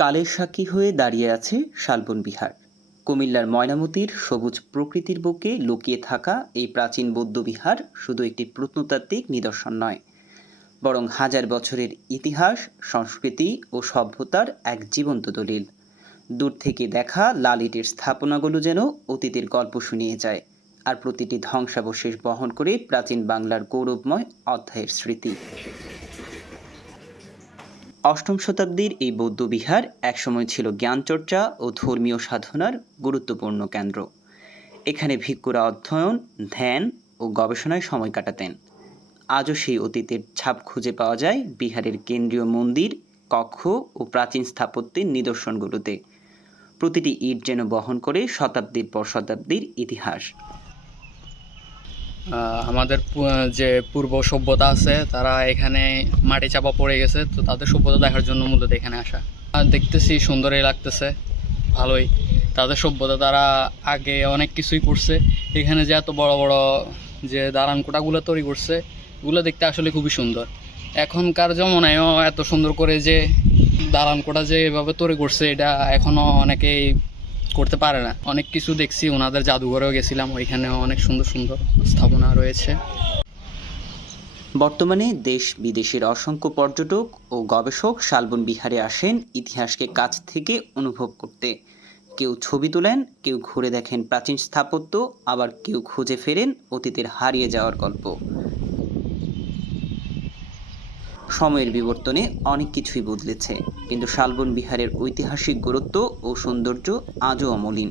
কালের সাক্ষী হয়ে দাঁড়িয়ে আছে শালবন বিহার। কুমিল্লার ময়নামতির সবুজ প্রকৃতির বুকে লুকিয়ে থাকা এই প্রাচীন বৌদ্ধবিহার শুধু একটি প্রত্নতাত্ত্বিক নিদর্শন নয়, বরং হাজার বছরের ইতিহাস, সংস্কৃতি ও সভ্যতার এক জীবন্ত দলিল। দূর থেকে দেখা লাল ইটের স্থাপনাগুলো যেন অতীতের গল্প শুনিয়ে যায়, আর প্রতিটি ধ্বংসাবশেষ বহন করে প্রাচীন বাংলার গৌরবময় অধ্যায়ের স্মৃতি। অষ্টম শতাব্দীর এই বৌদ্ধবিহার একসময় ছিল জ্ঞানচর্চা ও ধর্মীয় সাধনার গুরুত্বপূর্ণ কেন্দ্র। এখানে ভিক্ষুরা অধ্যয়ন, ধ্যান ও গবেষণায় সময় কাটাতেন। আজও সেই অতীতের ছাপ খুঁজে পাওয়া যায় বিহারের কেন্দ্রীয় মন্দির, কক্ষ ও প্রাচীন স্থাপত্যের নিদর্শনগুলোতে। প্রতিটি ইট যেন বহন করে শতাব্দীর পর শতাব্দীর ইতিহাস। আমাদের যে পূর্ব সভ্যতা আছে তারা এখানে মাটি চাপা পড়ে গেছে, তো তাদের সভ্যতা দেখার জন্য মূলত এখানে আসা। দেখতেছি সুন্দরই লাগতেছে, ভালোই। তাদের সভ্যতা তারা আগে অনেক কিছুই করছে। এখানে যে এত বড় বড় যে দালান কোঠাগুলো তৈরি করছে, এগুলো দেখতে আসলে খুবই সুন্দর। এখনকার জমানায়ও এত সুন্দর করে যে দালান কোঠা যে এভাবে তৈরি করছে, এটা এখনও অনেকেই করতে পারে না। অনেক কিছু দেখছি, ওনাদের জাদুঘরেও গেছিলাম, ওইখানেও অনেক সুন্দর সুন্দর স্থাপনা রয়েছে। বর্তমানে দেশ বিদেশের অসংখ্য পর্যটক ও গবেষক শালবন বিহারে আসেন ইতিহাসকে কাছ থেকে অনুভব করতে। কেউ ছবি তোলেন, কেউ ঘুরে দেখেন প্রাচীন স্থাপত্য, আবার কেউ খুঁজে ফেরেন অতীতের হারিয়ে যাওয়ার গল্প। সময়ের বিবর্তনে অনেক কিছুই বদলেছে, কিন্তু শালবন বিহারের ঐতিহাসিক গুরুত্ব ও সৌন্দর্য আজও অমলিন।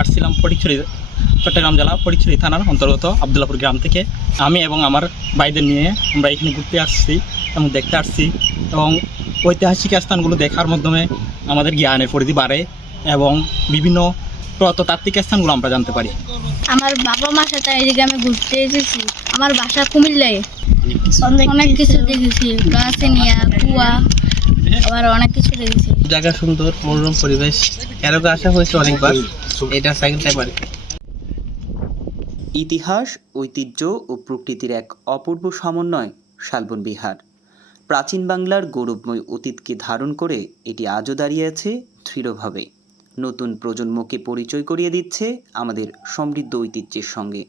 আসছিলাম ফটিকছড়ি, চট্টগ্রাম জেলা ফটিকছড়ি থানার অন্তর্গত আবদুল্লাপুর গ্রাম থেকে। আমি এবং আমার ভাইদের নিয়ে আমরা এখানে ঘুরতে আসছি এবং দেখতে আসছি, এবং ঐতিহাসিক স্থানগুলো দেখার মাধ্যমে আমাদের জ্ঞানের পরিধি বাড়ে এবং বিভিন্ন প্রত্নতাত্ত্বিক স্থানগুলো আমরা জানতে পারি। আমার বাবা মার সাথে এদিকে আমি ঘুরতে এসেছি। আমার বাসা কুমিল্লায়। অনেক কিছু দেখেছি, গাছিনিয়া, কুয়া, আবার অনেক কিছু দেখেছি। জায়গা সুন্দর, মনোরম পরিবেশ, এরকম আসা হয়েছে অনেকবার। এটা সাইকেল টাইপার। ইতিহাস, ঐতিহ্য ও প্রকৃতির এক অপূর্ব সমন্বয় শালবন বিহার। প্রাচীন বাংলার গৌরবময় অতীতকে ধারণ করে এটি আজও দাঁড়িয়ে আছে দৃঢ়ভাবে। নতুন প্রজন্মকে পরিচয় করিয়ে দিচ্ছে আমাদের সমৃদ্ধ ঐতিহ্যের সঙ্গে।